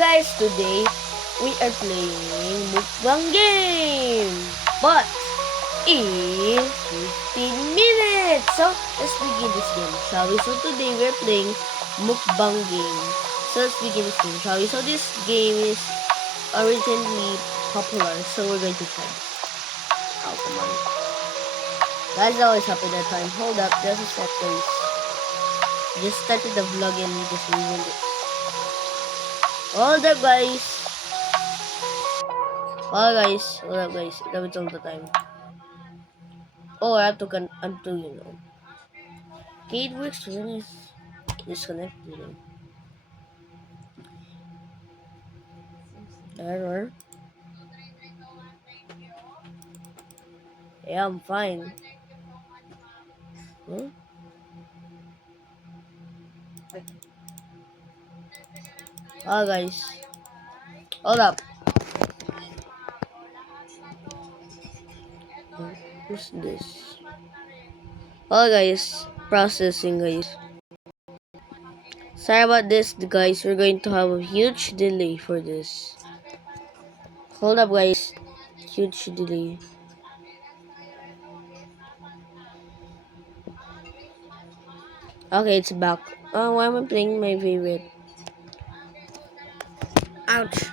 guys, today we are playing mukbang game, but in 15 minutes. So let's begin this game, shall we? So today we're playing mukbang game. So let's begin this game, shall we? So this game is originally popular, so we're going to try this. Oh, come on. Guys, that always happen that time. Hold up, just a sec, guys. Just started the vlog and we just ruined it. Hold up, guys. Hold up, guys. That was all the time. Oh, I have to Okay, it works when it's disconnected. Error. Yeah, I'm fine. Huh? Oh, guys. Hold up. What's this? Oh, guys. Processing, guys. Sorry about this, guys. We're going to have a huge delay for this. Hold up, guys. Huge delay. Okay, it's back. Oh, why am I playing my favorite? Ouch.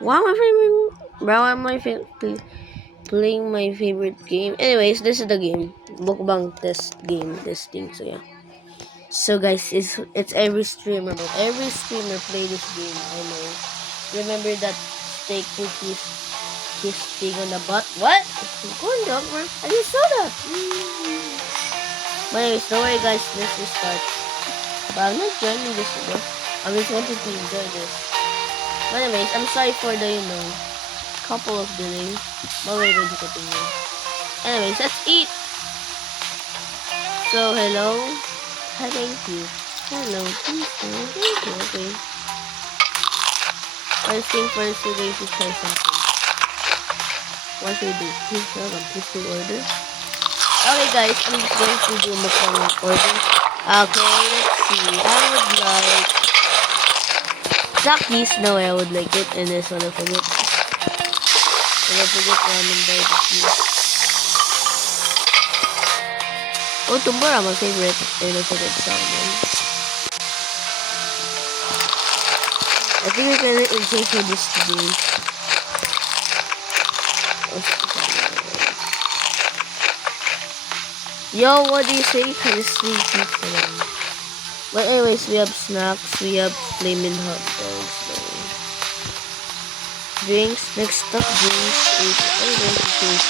Why am I playing my favorite game? Anyways, this is the game. Mukbang testing. So yeah. So guys, it's every streamer. Every streamer play this game. I know. Remember that steak with his thing on the butt? What? Corn dog, bro. I just saw that. But anyways, don't worry guys, let's just start. But I'm not joining this bro. I'm just wanting to enjoy this. But anyways, I'm sorry for the couple of delays. But we're going to continue. Anyways, let's eat. So hello. Hi, thank you. Hello, please. Thank you. Okay. First thing first, we're going to try something. What should we do? Please welcome. Please do order. Okay, guys, I'm just going to do mukbang order. Okay, let's see. I would like Takis. No, I would like it. And this one, I forget. Ramen barbecue. Oh, tumbara, my favorite. And I forget salmon. I think we can enjoy for this today. Yo, what do you say? Can you sleep? But anyways, we have snacks. We have flaming hot dogs. Drinks. Next up, drinks is I'm going to choose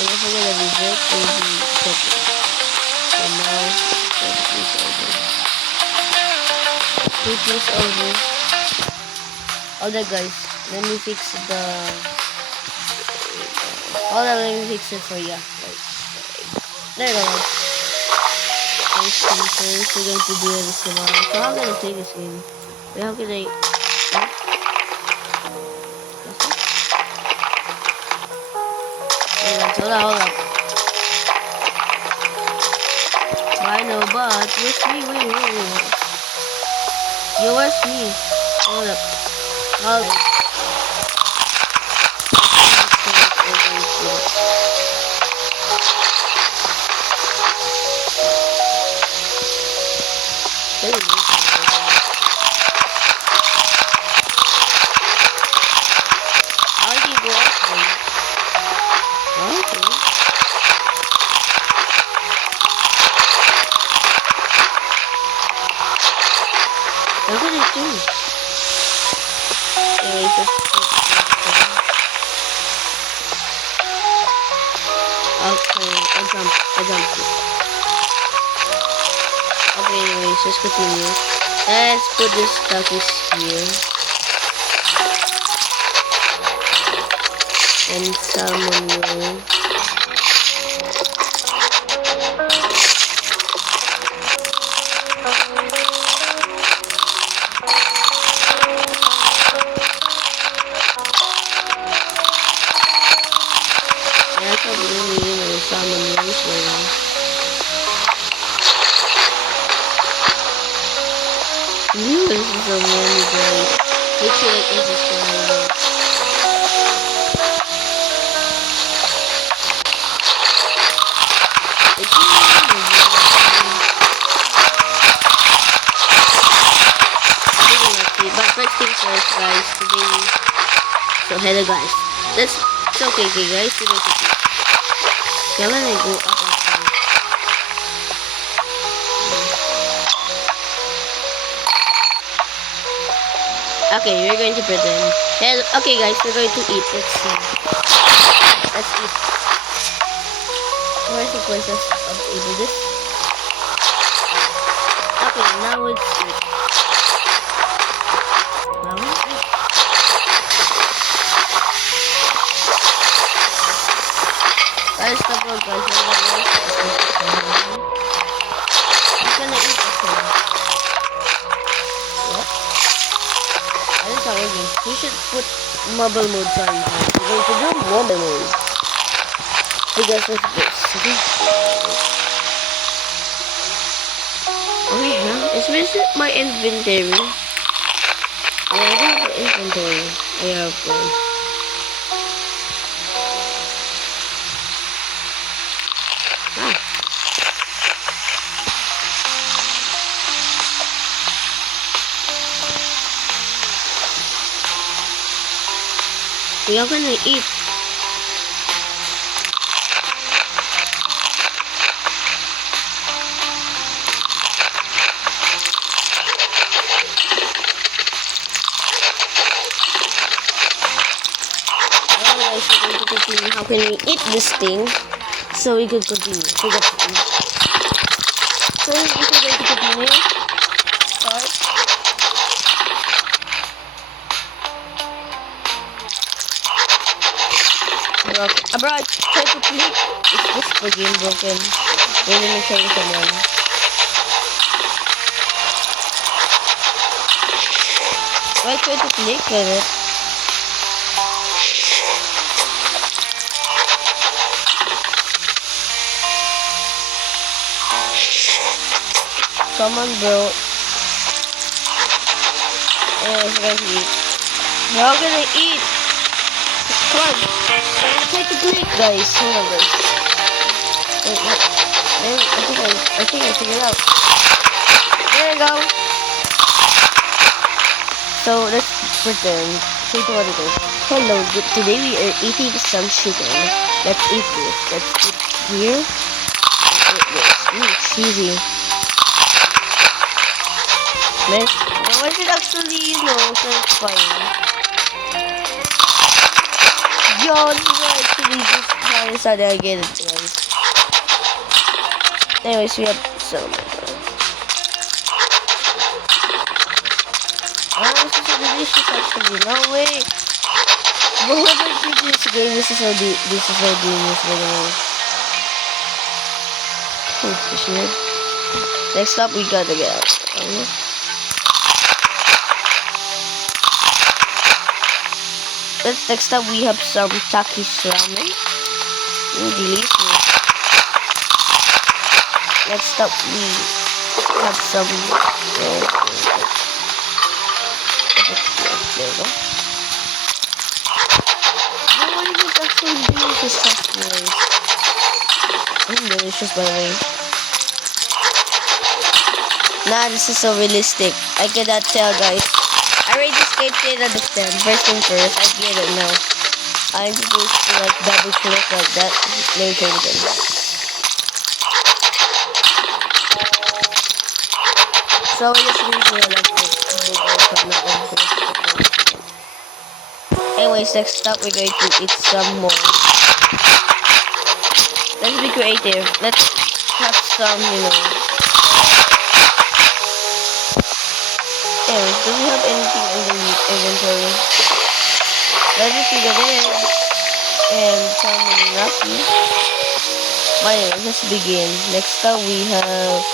and I forget the dessert will be chocolate. So now, please order. Please order. Alright guys, let me fix the... Alright, let me fix it for you. There you go. First thing first, we're going to do this tomorrow. So how can I play this game? Wait, how can I... Hold up. I know, but where's me? Wait. Yo, where's me? Hold up. What did it do? Anyways, okay, I jumped it. Okay, anyways, let's continue. Let's put this stuff here. And salmon roll. Salmon rolls. so many guys. Make sure like and subscribe. But first things first, guys. Today, so hello guys. It's okay, guys. Today, kailan I go up after. Okay, we're going to pretend. Hello, okay, guys, we're going to eat. Let's see. Let's eat. Where's the places of eating this? Okay, now let's eat. Guys, stop all guys. I'm gonna eat this one. What? That's already. We should put mobile mode, sorry guys. We're going to do mobile mode. Because of this. Okay? Okay, now it's visit my inventory. I have an inventory. I have one. We are gonna eat. How can we eat this thing so we can continue? So if we're going to continue, start. Abroad, try to click. Is this the game broken? Let me try someone. Try to click on it. Come on, bro. Yeah, it's gonna eat. We're all gonna eat. Come on. Try to click, guys. Hold on, guys. Wait, what? I think I figured it out. There we go. So let's pretend. Say to what it is. Hello. Today we are eating some chicken. Let's eat this. Let's eat here. Let's eat this. Cheesy. Miss, no, I should actually, satisfy. Yo, this is actually just how decided I get it, guys. Anyways, we have some. Oh, this is so delicious, actually. No way. But what did you do this game? This is so delicious, by the way. Oh, next up, we gotta get out. Next up we have some Takis ramen. Delicious. Next up we have some there we go. What is this actually delicious stuff, guys? Delicious, by the way. Nah, this is so realistic. I cannot tell, guys. I already escaped 10 out of 10. First thing first, I get it now. I'm supposed to like double click like that. Let me try it again. So just usually I like it. Anyways, next up we're going to eat some more. Let's be creative. Let's have some, Anyways, do we have anything in the inventory? Let's just see the eggs and some Rocky. But anyways, let's begin. Next up we have.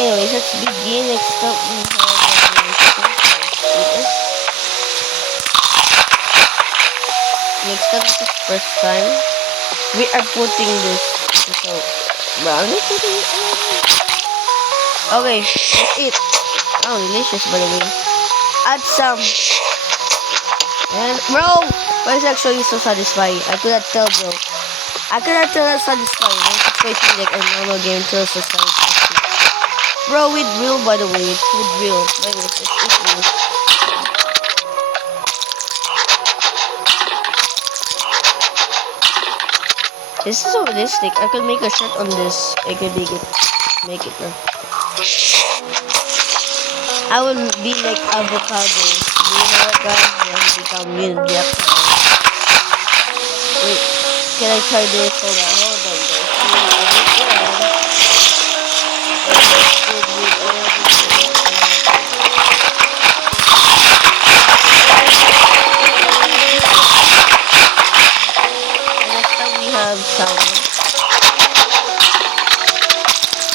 Anyways, let's begin. Next up we have. Next up is the first time we are putting this. So, brown is putting it. Okay, let's eat. Oh, delicious, by the way. add some. And bro, why is it actually so satisfying? I could not tell, bro. I could not tell that's satisfying. It's waiting like a normal game till so satisfying. Bro, with real, by the way. With real. By the way, it's real. This is so realistic. I could make a shirt on this. I could make it. I will be like avocado. You know what, guys? I will become milk. Wait, can I try this? Hold on, we have some.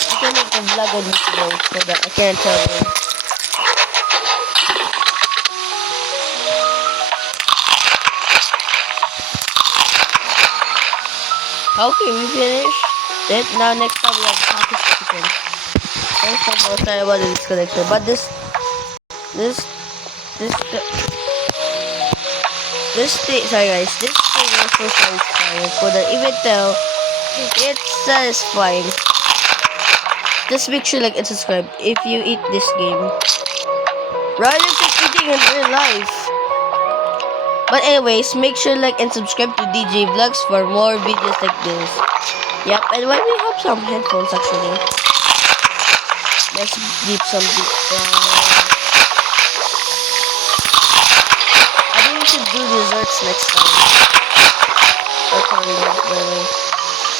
I can make a vlog on this though, so that I can't tell them. Okay, we finished it. Now next time we have packaged chicken. First of all, sorry about the disconnection, but this thing, sorry guys, this thing is so satisfying. Couldn't even tell. It's satisfying. Just make sure like and subscribe if you eat this game. Rather than just eating in real life. But anyways, make sure like and subscribe to DJ Vlogs for more videos like this. Yep, and why we have some headphones actually. Let's keep some deep I think we should do desserts next time. Or condoms, by the way.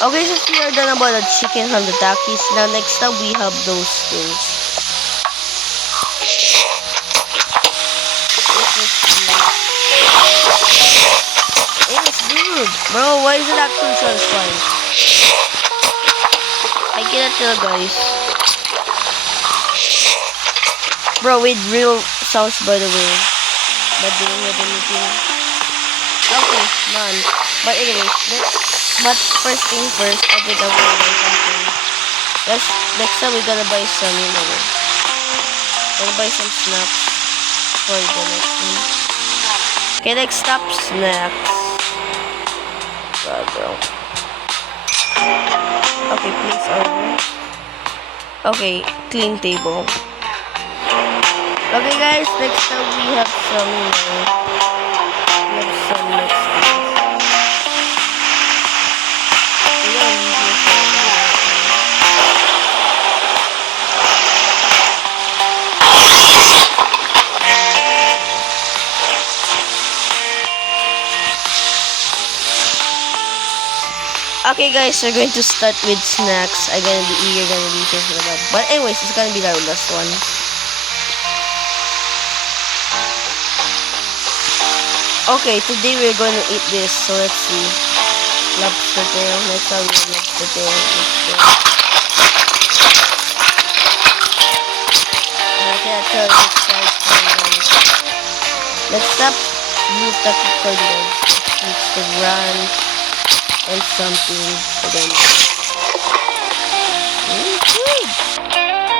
Okay, since we are done about the chicken from the Takis, now next up we have those things. It's good. Bro, why is it actually satisfying? I cannot tell, guys. Bro, with real sounds, by the way. But do we have anything? Okay, none. But anyways, but first thing first, I think I'm gonna buy something. Next time we're gonna buy some, you know. Gonna buy some snacks for the next one. Okay, next up, snacks. God, bro. Okay, please order. Okay, clean table. Okay, guys, next up we have some, we have some next things. Okay guys, we're going to start with snacks. You're gonna be thinking about. But anyways, it's gonna be our last one. Okay, today we're going to eat this. So let's see. Lobster tail. Next time we have lobster tail. Next up, blue tacky corn dogs. Mix the ranch and something again.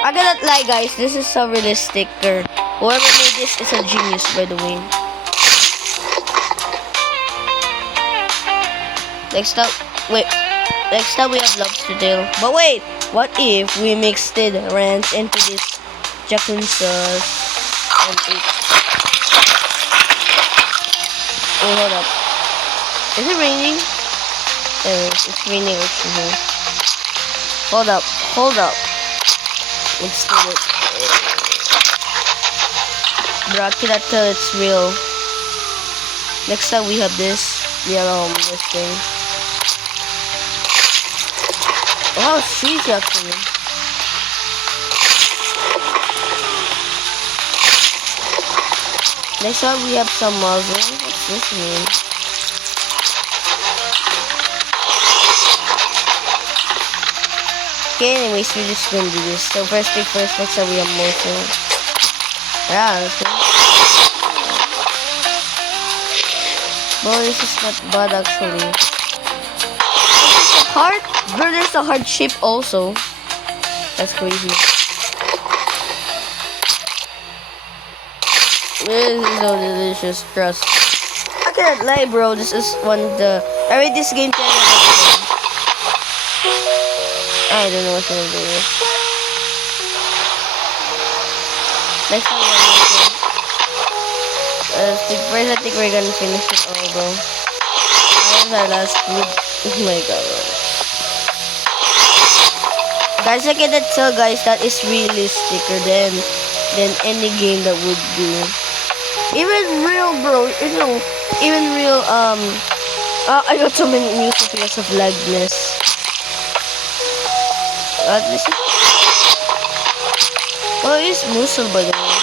I cannot lie, guys. This is so realistic. Whoever made this is a genius, by the way. Next up, we have lobster tail. But wait, what if we mixed ranch into this chicken sauce and eat? Oh, hold up. Is it raining? It's raining actually. Hold up. Let's do it. Bro, I cannot tell it's real. Next time we have this. We have this thing. Oh, it's cheesy actually. Next one we have some muzzle. What's this mean? Okay, anyways, we're just gonna do this. So first thing first, next time we have muzzle. Yeah, that's good. Well, this is not bad actually. Heart? Bro, there's a heart shape also. That's crazy. This is so delicious, trust. I cannot lie, bro. This is one of the. I rate this game 10 out of 10. I don't know what's gonna do this. Next time we're gonna do it. First, I think we're gonna finish it all, bro. That was our last food. Oh my god, bro. Guys, I cannot tell, guys, that is realisticer than any game that would do. Even real, bro. You know, even real. I got so many music because of lagness. Listen. Oh, it's mussel, by the way.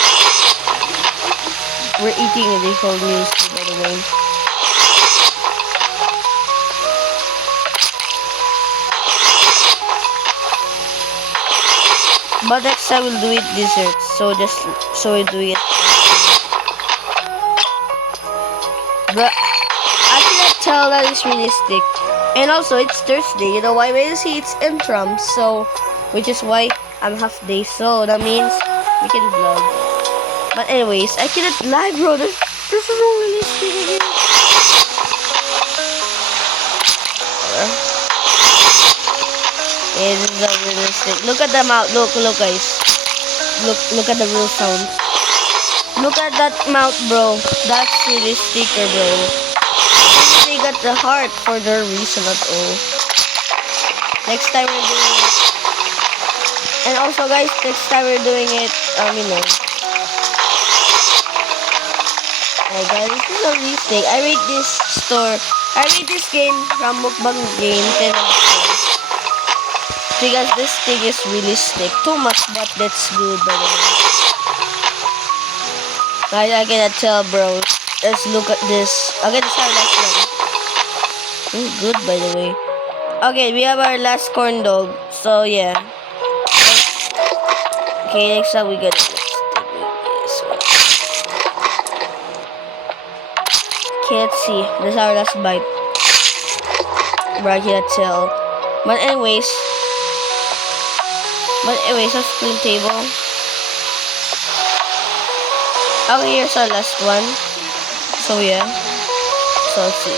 We're eating the whole mussel, by the way. But next time we'll do it dessert. So we do it. But I cannot tell that it's realistic. And also it's Thursday. You know why? Wednesday it's interim. So which is why I'm half day. So that means we can vlog. But anyways, I cannot lie, bro. This is so realistic again. Yeah, this is so realistic. Look at the mouth. Look, guys. Look at the real sound. Look at that mouth, bro. That's realisticer, bro. They got the heart for their reason at all. Next time we're doing it. And also, guys, next time we're doing it, you know. Alright, guys, this is so realistic. I rate this game from Mukbang Game 10 out of 10. Because this thing is realistic. Too much, but that's good, by the way. Guys, I cannot tell, bro. Let's look at this. Okay, this is our last one. Good, by the way. Okay, we have our last corn dog. So, yeah. Okay, next up we got this. Okay, let's see. This is our last bite. Bro, I cannot tell. But anyways, let's clean table. Okay, here's our last one. So yeah. So let's see.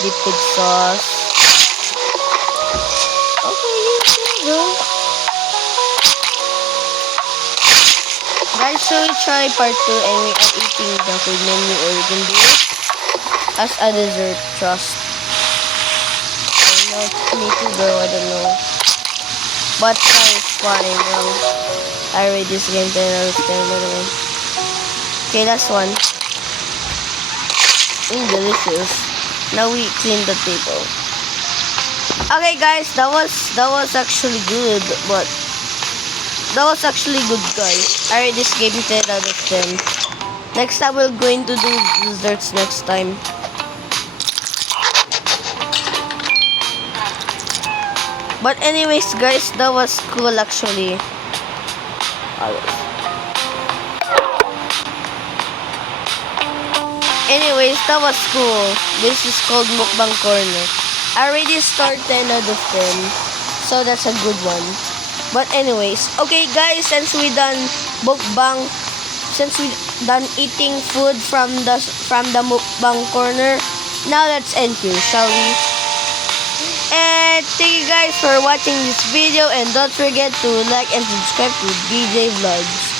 Dip with sauce. Okay, here we go. Guys, so we try part 2 and we are eating the food menu, or we can do it as a dessert, trust. I don't know, me too, bro, I don't know. But it's fine, I rate this game 10 out of 10, by the way. Okay, last one. Delicious. Now we clean the table. Okay, guys, that was actually good, but that was actually good, guys. I rate this game 10 out of 10. Next time we're going to do desserts next time. But anyways, guys, that was cool actually. Anyways, that was cool. This is called Mukbang Corner. I already started 10 out of 10. So that's a good one. But anyways, okay guys, since we done mukbang, since we done eating food from the Mukbang Corner, now let's end here, shall we? And thank you guys for watching this video, and don't forget to like and subscribe to DJ Vlogs.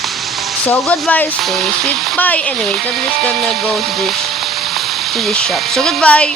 So goodbye, stay sweet, bye. Anyways, I'm just gonna go to this shop. So goodbye.